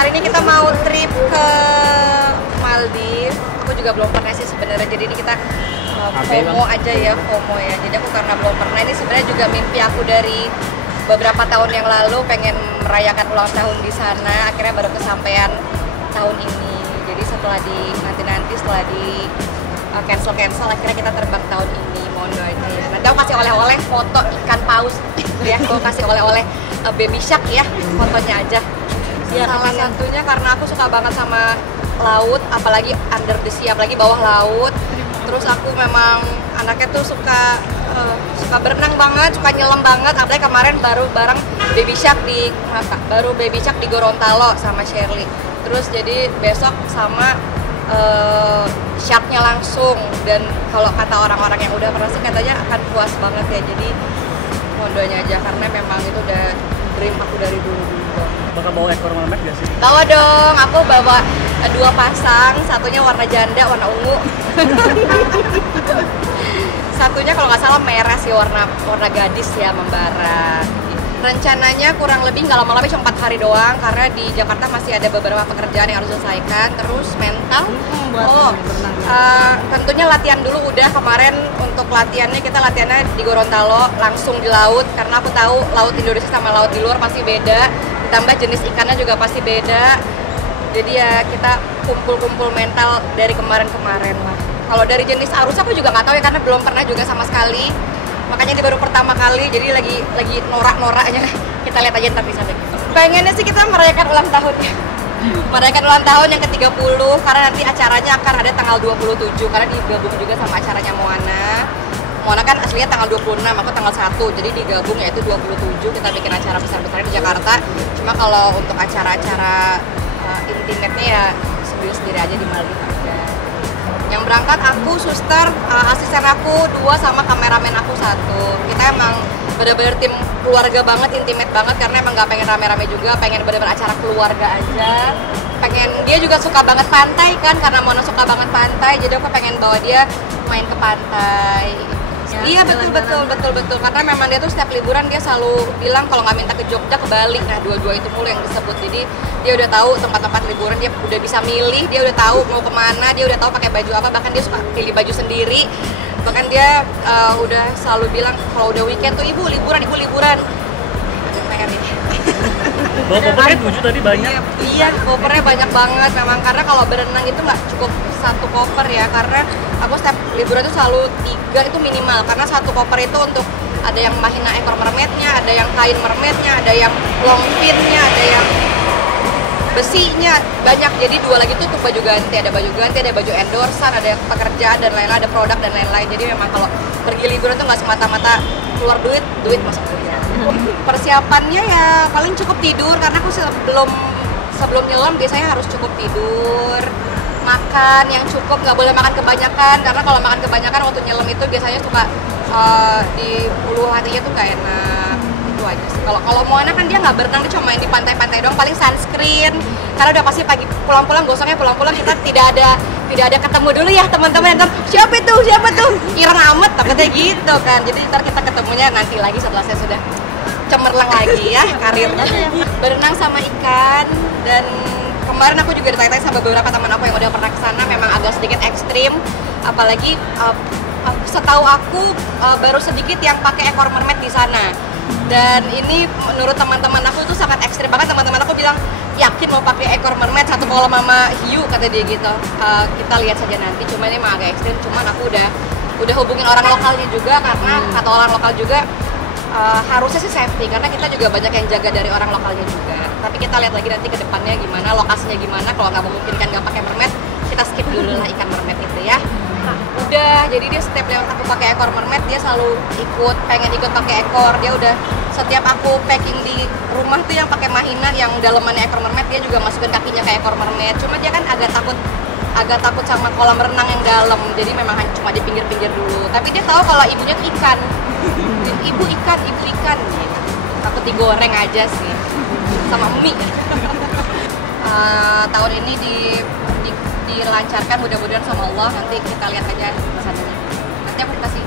Hari ini kita mau trip ke Maldives. Aku juga belum pernah sih sebenarnya. Jadi ini kita FOMO aja ya, FOMO ya. Jadi aku karena belum pernah, ini sebenarnya juga mimpi aku dari beberapa tahun yang lalu, pengen merayakan ulang tahun di sana. Akhirnya baru kesampaian tahun ini. Jadi setelah setelah di cancel, akhirnya kita terbang tahun ini. Mohon doanya ya. Nanti aku kasih oleh-oleh foto ikan paus ya. Aku kasih oleh-oleh baby shark ya, fotonya aja. Ya, salah satunya karena aku suka banget sama laut, apalagi under the sea, apalagi bawah laut. Terus aku memang anaknya tuh suka berenang banget, suka nyelam banget. Apalagi kemarin baru baby shark di Gorontalo sama Shirley. Terus jadi besok sama sharknya langsung. Dan kalau kata orang-orang yang udah pernah sih katanya akan puas banget ya. Jadi mondonya aja karena memang itu udah dream aku dari dulu. Bakal bawa ekor mermaid gak sih? Bawa dong, aku bawa 2 pasang, satunya warna janda, warna ungu. Satunya kalau nggak salah merah sih, warna gadis ya, membara. Rencananya kurang lebih nggak lama-lama, cuma 4 hari doang, karena di Jakarta masih ada beberapa pekerjaan yang harus diselesaikan. Terus mental, tentunya latihan dulu. Udah kemarin untuk latihannya, kita latihannya di Gorontalo, langsung di laut, karena aku tahu laut Indonesia sama laut di luar pasti beda, ditambah jenis ikannya juga pasti beda. Jadi ya kita kumpul-kumpul mental dari kemarin-kemarin lah. Kalau dari jenis arus aku juga nggak tahu ya, karena belum pernah juga sama sekali. Makanya ini baru pertama kali, jadi lagi norak-noraknya. Kita lihat aja ntar di sana. Pengennya sih kita merayakan ulang tahunnya. Merayakan ulang tahun yang ke-30, karena nanti acaranya akan ada tanggal 27, karena digabung juga sama acaranya Moana. Moana kan aslinya tanggal 26, aku tanggal 1, jadi digabung yaitu 27, kita bikin acara besar-besarnya di Jakarta. Cuma kalau untuk acara-acara intimate-nya ya sendiri-sendiri aja di Maldives aja. Yang berangkat aku, suster, asisten aku 2, sama kameramen aku 1. Kita emang bener-bener tim keluarga banget, intimate banget, karena emang gak pengen rame-rame juga, pengen bener-bener acara keluarga aja. Dia juga suka banget pantai kan, karena Mona suka banget pantai, jadi aku pengen bawa dia main ke pantai. Ya, iya betul, karena memang dia tuh setiap liburan dia selalu bilang kalau nggak minta ke Jogja, ke Bali. Nah, dua-dua itu mulu yang disebut. Jadi dia udah tahu tempat-tempat liburan, dia udah bisa milih, dia udah tahu mau kemana, dia udah tahu pakai baju apa, bahkan dia suka pilih baju sendiri. Bahkan dia udah selalu bilang kalau udah weekend tuh ibu liburan. Aduh, PR ini. Bawa kopernya 7 tadi banyak. Iya, kopernya banyak banget memang, karena kalau berenang itu nggak cukup 1 koper ya, karena aku setiap liburan itu selalu 3 itu minimal, karena 1 koper itu untuk ada yang mahina ekor mermaidnya, ada yang kain mermaidnya, ada yang long finnya, ada yang besinya, banyak. Jadi 2 lagi tuh untuk baju ganti, ada baju endorsan, ada yang pekerjaan dan lain-lain, ada produk dan lain-lain. Jadi memang kalau pergi liburan tuh nggak semata-mata keluar duit masuk kerja. Persiapannya ya paling cukup tidur, karena aku sebelum nyelam biasanya harus cukup tidur. Makan yang cukup, nggak boleh makan kebanyakan, karena kalau makan kebanyakan waktu nyelam itu biasanya suka di ulu hatinya tuh nggak enak. Itu aja sih. Kalau Moana kan dia nggak berenang, dia cuma main di pantai-pantai doang, paling sunscreen, karena udah pasti pagi pulang-pulang gosongnya, kita tidak ada ketemu dulu ya teman-teman. Ntar siapa tuh Ireng amat takutnya gitu kan. Jadi ntar kita ketemunya nanti lagi setelah saya sudah cemerlang lagi ya karirnya. Berenang sama ikan, dan kemarin aku juga ditanya-tanya sama beberapa teman aku yang udah pernah kesana, memang agak sedikit ekstrim, apalagi setahu aku baru sedikit yang pakai ekor mermaid di sana. Dan ini menurut teman-teman aku tuh sangat ekstrim banget. Teman-teman aku bilang yakin mau pakai ekor mermaid 1 kolam mama hiu, kata dia gitu. Kita lihat saja nanti, cuman ini emang agak ekstrim. Cuman aku udah hubungin orang lokalnya juga, karena kata orang lokal juga harusnya sih safety, karena kita juga banyak yang jaga dari orang lokalnya juga. Tapi kita lihat lagi nanti ke depannya gimana, lokasinya gimana. Kalau nggak memungkinkan nggak pakai mermaid, kita skip dulu lah ikan mermaid itu ya. Udah, jadi dia setiap lewat aku pakai ekor mermaid, dia selalu pengen ikut pakai ekor. Dia udah setiap aku packing di rumah tuh yang pakai mahina yang dalemannya ekor mermaid, dia juga masukin kakinya ke ekor mermaid. Cuma dia kan agak takut sama kolam renang yang dalam, jadi memang cuma di pinggir-pinggir dulu. Tapi dia tahu kalau ibunya tuh ikan. Ibu ikan gitu. Takut digoreng aja sih sama mie. Tahun ini dilancarkan mudah-mudahan sama Allah. Nanti kita lihat aja di sana. Nanti aku kasih